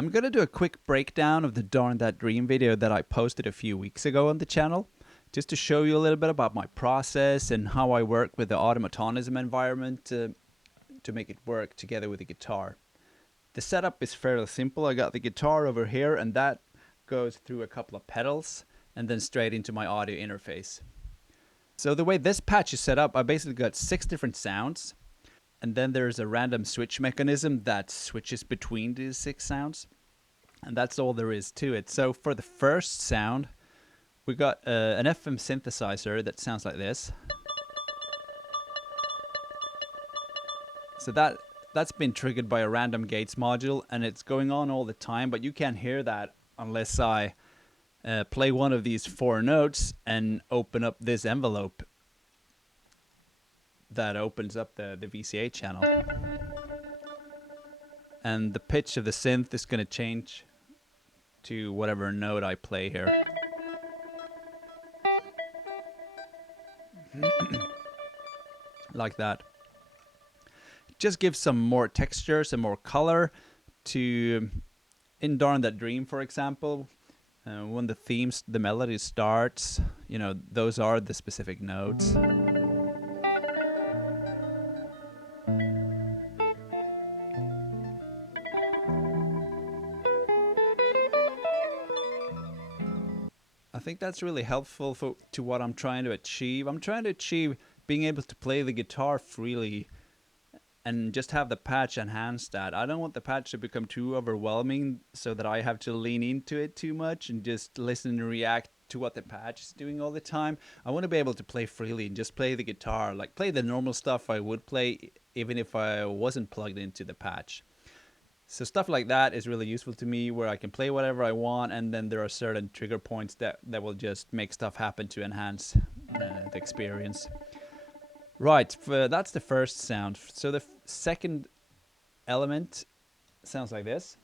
I'm going to do a quick breakdown of the Darn That Dream video that I posted a few weeks ago on the channel, just to show you a little bit about my process and how I work with the automatism environment to make it work together with the guitar. The setup is fairly simple. I got the guitar over here, and that goes through a couple of pedals and then straight into my audio interface. So the way this patch is set up, I basically got 6 different sounds, and then there's a random switch mechanism that switches between these 6 sounds, and that's all there is to it. So for the first sound, we got an FM synthesizer that sounds like this. So that's been triggered by a random gates module, and it's going on all the time, but you can't hear that unless I play one of these 4 notes and open up this envelope that opens up the VCA channel. And the pitch of the synth is going to change to whatever note I play here. Like that. Just gives some more texture, some more color to in Darn That Dream, for example. When the melody starts, you know, those are the specific notes. I think that's really helpful to what I'm trying to achieve. I'm trying to achieve being able to play the guitar freely and just have the patch enhance that. I don't want the patch to become too overwhelming so that I have to lean into it too much and just listen and react to what the patch is doing all the time. I want to be able to play freely and just play the guitar, like play the normal stuff I would play even if I wasn't plugged into the patch. So stuff like that is really useful to me, where I can play whatever I want, and then there are certain trigger points that will just make stuff happen to enhance the experience. Right, that's the first sound. So the second element sounds like this.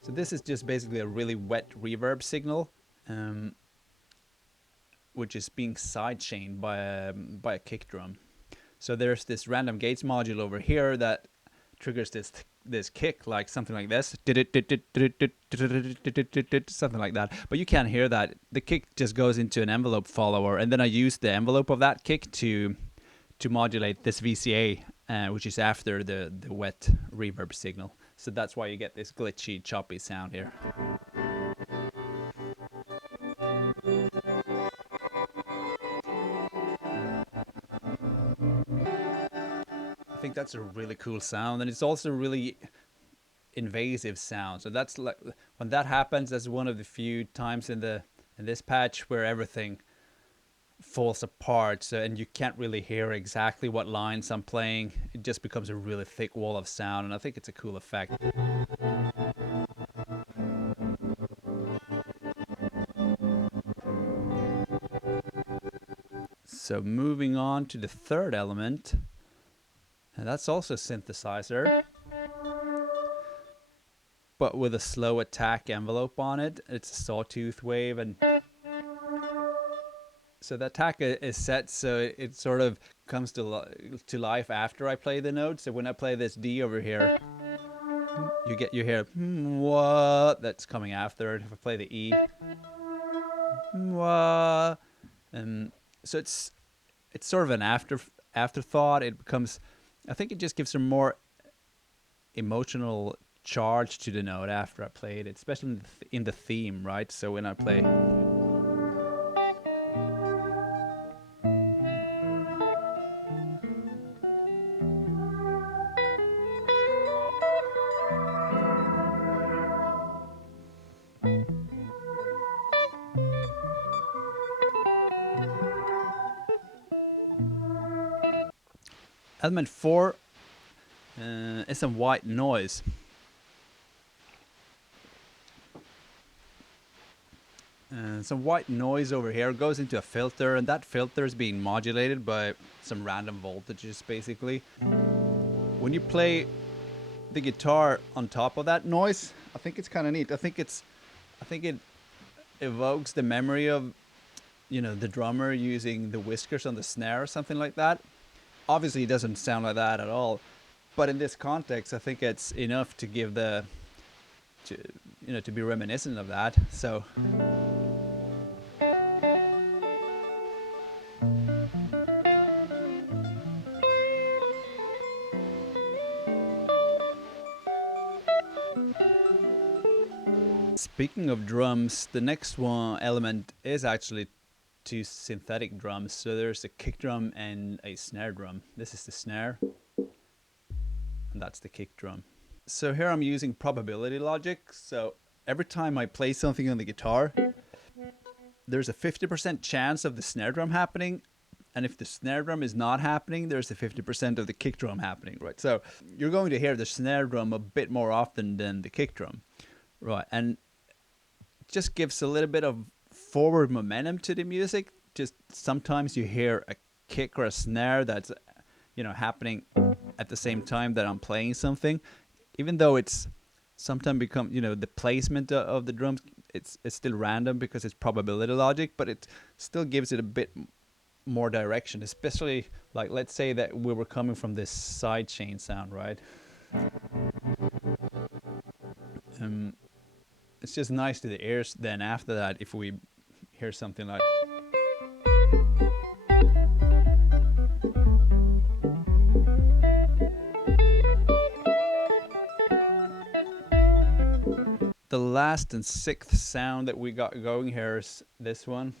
So this is just basically a really wet reverb signal, which is being sidechained by a kick drum. So there's this random gates module over here that triggers this kick, like something like this, something like that. But you can't hear that. The kick just goes into an envelope follower, and then I use the envelope of that kick to modulate this VCA, which is after the wet reverb signal. So that's why you get this glitchy, choppy sound here. I think that's a really cool sound, and it's also really invasive sound. So that's like, when that happens, that's one of the few times in this patch where everything falls apart. So, and you can't really hear exactly what lines I'm playing. It just becomes a really thick wall of sound, and I think it's a cool effect. So moving on to the third element, and that's also a synthesizer, but with a slow attack envelope on it. It's a sawtooth wave, and so the attack is set so it sort of comes to life after I play the note. So when I play this D over here, you hear what that's coming after it. If I play the E, what, so it's sort of an afterthought. It becomes, I think it just gives some more emotional charge to the note after I play it, especially in the theme, right? So when I play, element 4 is some white noise. Some white noise over here goes into a filter, and that filter is being modulated by some random voltages, basically. When you play the guitar on top of that noise, I think it's kind of neat. I think it evokes the memory of, you know, the drummer using the whiskers on the snare or something like that. Obviously, it doesn't sound like that at all, But in this context, I think it's enough to give to be reminiscent of that. So speaking of drums, the next one element is actually two synthetic drums. So there's a kick drum and a snare drum. This is the snare, and that's the kick drum. So here I'm using probability logic. So every time I play something on the guitar, there's a 50% chance of the snare drum happening. And if the snare drum is not happening, there's a 50% of the kick drum happening, right? So you're going to hear the snare drum a bit more often than the kick drum, right? And it just gives a little bit of forward momentum to the music. Just sometimes you hear a kick or a snare that's, happening at the same time that I'm playing something, even though it's sometimes become, the placement of the drums, it's still random because it's probability logic, but it still gives it a bit more direction, especially like, let's say that we were coming from this sidechained sound, right? It's just nice to the ears then after that if we hear something like the last and sixth sound that we got going here is this one.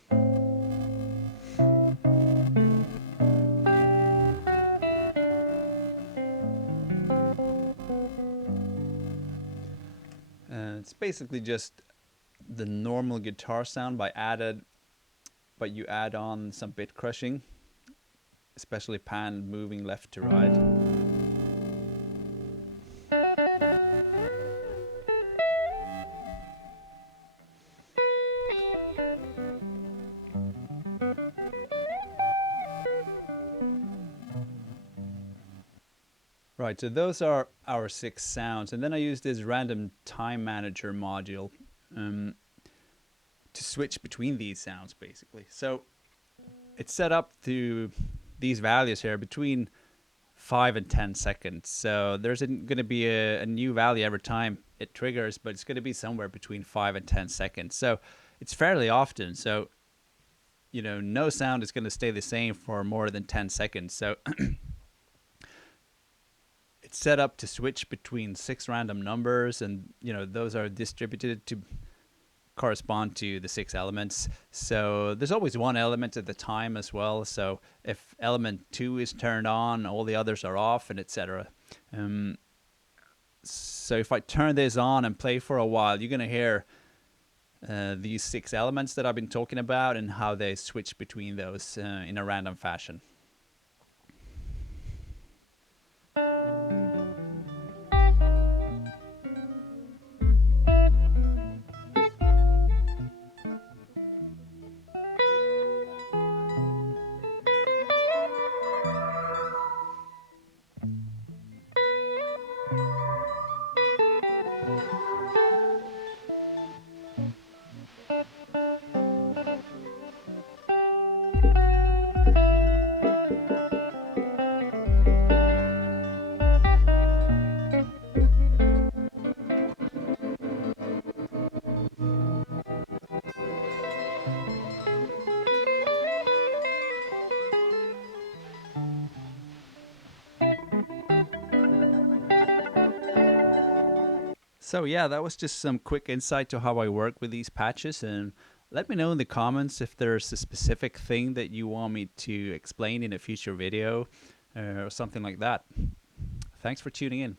It's basically just the normal guitar sound, but you add on some bit crushing, especially pan moving left to right. Right, so those are our 6 sounds, and then I use this random time manager module to switch between these sounds, basically. So it's set up to these values here between 5 and 10 seconds. So there's going to be a new value every time it triggers, but it's going to be somewhere between 5 and 10 seconds. So it's fairly often. So, no sound is going to stay the same for more than 10 seconds. So it's set up to switch between 6 random numbers, and those are distributed to correspond to the 6 elements. So there's always one element at the time as well. So if element 2 is turned on, all the others are off, and etc. So if I turn this on and play for a while, you're going to hear these 6 elements that I've been talking about and how they switch between those in a random fashion. So yeah, that was just some quick insight to how I work with these patches, and let me know in the comments if there's a specific thing that you want me to explain in a future video or something like that. Thanks for tuning in.